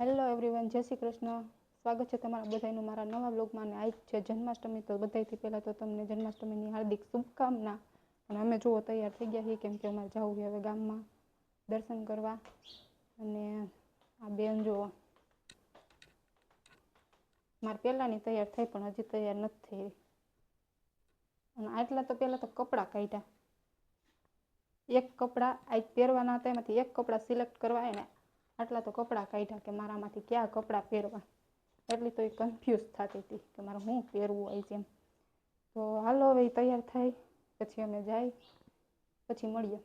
Hello everyone, જય શ્રી કૃષ્ણ. સ્વાગત છે તમારા બધાનું મારા નવા બ્લોગમાં. ને આજ છે જન્માષ્ટમી, તો બધાથી પહેલાં તો તમને જન્માષ્ટમીની હાર્દિક શુભકામના. અને અમે જુઓ તૈયાર થઈ ગયા છીએ, કેમ કે અમારે જવું છે હવે ગામમાં દર્શન કરવા. અને આ બેન જુઓ, મારે પહેલાંની તૈયાર થઈ પણ હજી તૈયાર નથી થઈ. અને આટલા તો પહેલાં તો કપડાં કાઢ્યા. એક કપડાં આજ પહેરવાના હતા, એમાંથી એક કપડાં સિલેક્ટ કરવા એને આટલા તો કપડાં કાઢ્યા કે મારામાંથી ક્યાં કપડાં પહેરવા. એટલી તો એ કન્ફ્યુઝ થતી હતી કે મારે શું પહેરવું હોય છે એમ. તો હાલો હવે તૈયાર થાય પછી અમે જાય, પછી મળીએ.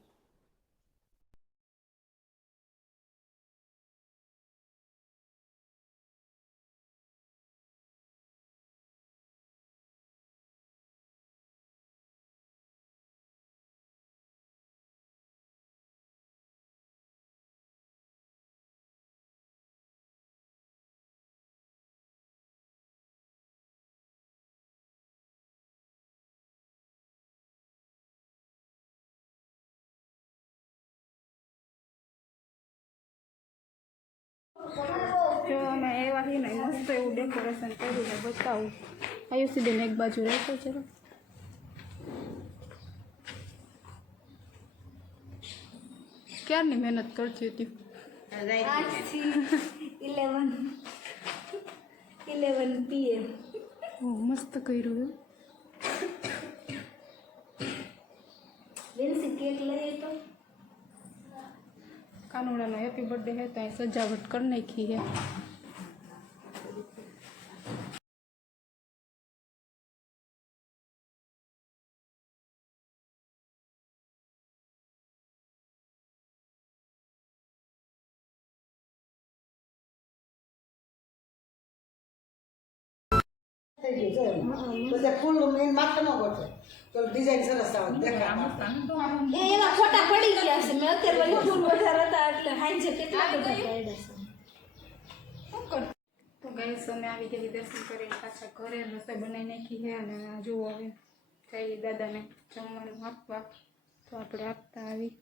જો અમે એવા છીએ ને, મસ્ત એવું ડેકોરેશન કર્યું છે, બતાવું. આયુષીબેન એક બાજુ રહેતો છે, ક્યારની મહેનત કરતી હતી. 11 PM. મસ્ત કર્યું. વેન્સી કેક લઈએ તો કાનુડાનો હેપી બર્થડે હે, તો અહીં સજાવટ કરી નાખી છે. બધા ફૂલ મેન માથે ન ગોઠે તો ડિઝાઇન સરસ આવે દેખાય. એવા ફોટા પડી ગયા છે. મેં અત્યારે વળી ફૂલ વધારે હતા એટલે હાઈ છે કેટલા બધા કાઢ્યા છે. તો ગાઈસ અમે આવી ગઈ દર્શન કરીને પાછા ઘરે રસોઈ બનાવી નાખી છે. અને આ જુઓ હવે જઈએ દાદાને જમવાનું આપવા. તો આપણે આપતા આવી.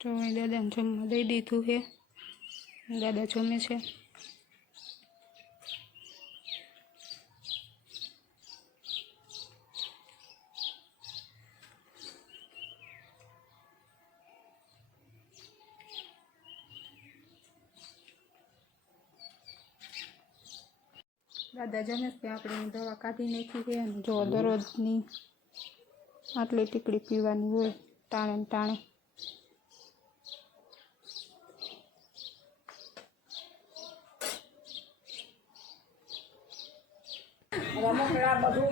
જો અહીં દાદાને જમવા દઈ દીધું છે. દાદા જમે છે. દાદા જમે છે. આપણે દવા કાઢી નાખી છે. અને જો દરરોજની આટલી ટીકડી પીવાની હોય ટાણે ને ટાણે. રમકડા બધું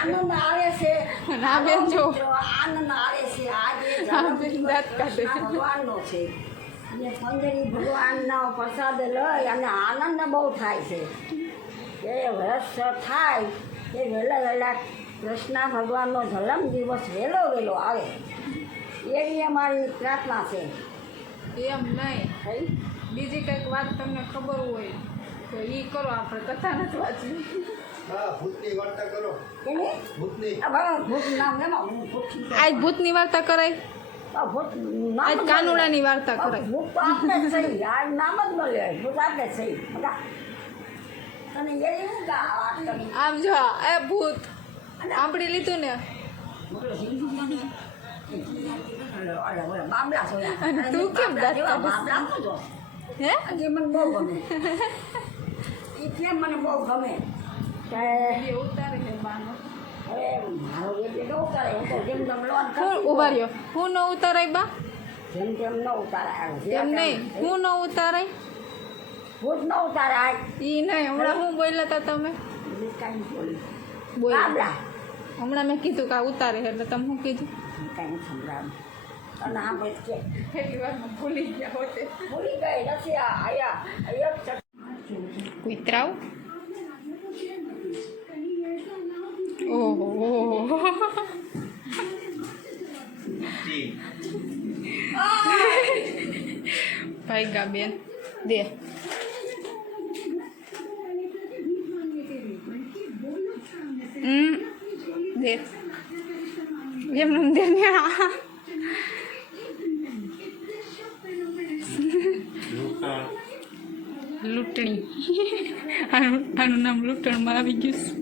આનંદ આવે છે. આનંદ આવે છે. આજે ભગવાનનો છે. સુંદરી ભગવાનનો પ્રસાદ લઈ અને આનંદ બહુ થાય છે. એ વ્રત થાય એ વહેલા કૃષ્ણ ભગવાનનો જન્મ દિવસ વહેલો આવે એવી અમારી પ્રાર્થના છે. એમ નહીં, બીજી કંઈક વાત તમને ખબર હોય તો એ કરો. આપણે કથા નથી વાંચી. હા, ભૂતની વાર્તા કરો. ભૂતની ભૂત નામ લેમાં આજ ભૂતની વાર્તા કરાય, આજ કાનુડાની વાર્તા કરાય. ભૂત તો આપણે જ સહી, આ નામ જ મળે. ભૂત આપણે જ સહી. અને એવી આમ જો એ ભૂત સાંભળી લીધું ને. બાબલા અને તું કેમ દાંત બાબલા હે એ મને બહુ ગમે. એ કેમ મને બહુ ગમે. એ ઉતારે છે બાનો. હવે મારો એટલે ઉતારે. હું તો જેમ તેમ લોન ઉભા રહ્યો. હું ન ઉતારાય બા? જેમ તેમ ન ઉતારાય. એમ નહીં, હું ન ઉતારાય. ભૂત ન ઉતારાય. ઈ નહીં, હમણાં હું બોલ્યા હતા તમે? કાંઈ બોલી બોલ. બાબલા હમણાં મેં કીધું કે આ ઉતારે છે, એટલે તમે શું કીધું? કાંઈ સંભળાવ. અને આ ભાઈ કે પહેલી વારમાં ભૂલી ગયા હોતે. ભૂલી ગઈ નથી. આયા કૂતરાવ. ઓહો ભાઈ ગા બેન દે. દે એમ દે ને. લૂંટણી આનું નામ લૂંટણમાં આવી ગયું છે.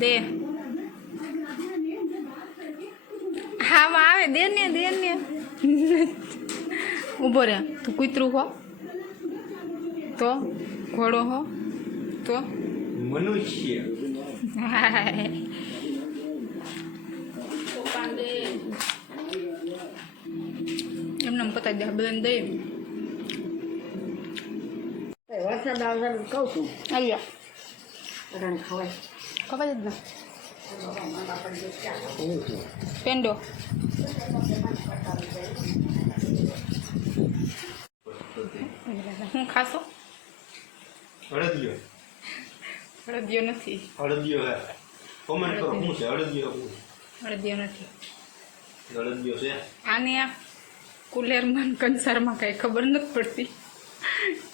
દે હામાં આવે દે ને ઊભો રે. તું કૂતરું હો તો ઘોડો હો તો મનુષ્ય એમને પતા દે બધાને દે વરસાદ આવે કહું છું આવ્યા બધાને ખવાય ખબર જ ને પેંડો હું ખાશો અડદિયો અડદિયો નથી અડદિયો હે કોમેન્ટ કરો શું છે અડદિયો અડદિયો નથી અડદિયો છે આને આ કુલેરમાં કંસારમાં કાંઈ ખબર નથી પડતી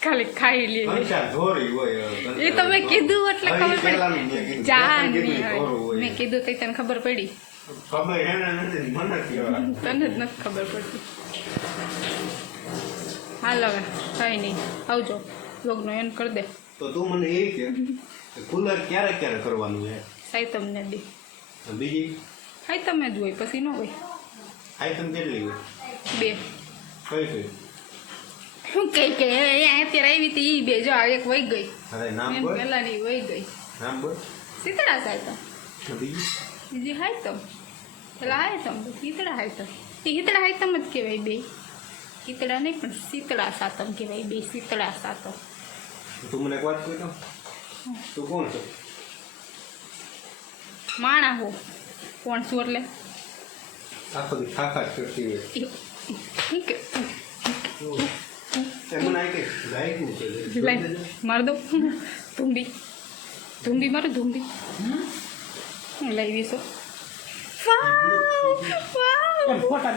ખાલી ખાઈ લે કંસાર ધોરી હોય એ તમે કીધું એટલે ખબર પહેલાનું મેં પડી કીધું. જા કેટલું નહીં ધોરું હોય હોય. મેં કીધું તો તને ખબર પડી ખબર એને નથી મને કહેવાય તને જ નથી ખબર પડતી હાલ હવે કંઈ નહીં આવજો લોગનો એન્ડ કરી દે તો તું મને એ કે કુલર ક્યારે ક્યારે કરવાનું છે સાઈ તમને દે બીજી હાઈ તમે જ હોય પછી ન હોય આઈટમ કેટલી હોય બે કઈ કઈ શું કહે કે અહીંયા અત્યારે આવી હતી એ બે જો આ એક વહી ગઈ અરે નામ એમ બોલ પહેલાની વહી ગઈ નામ બોલ શીતળા સાયતમ બીજી બીજી હાયતમ પેલા હાયતમ શીતળા હાયતમ એ શીતળા હાયતમ જ કહેવાય બે શીતળા નહીં પણ શીતળા સાતમ કહેવાય બે શીતળા સાતમ તું મને એક વાત કહી દો તું કોણ છે માણા હો કોણ છું એટલે આખો દી ખાખા જ કરતી હોય શું કે એ મને આ કંઈક લાગ્યું છે લાઈ માર દો ધૂંબી ધૂંબી મારો ધૂંબી હું લાવી છો વાવ વાવ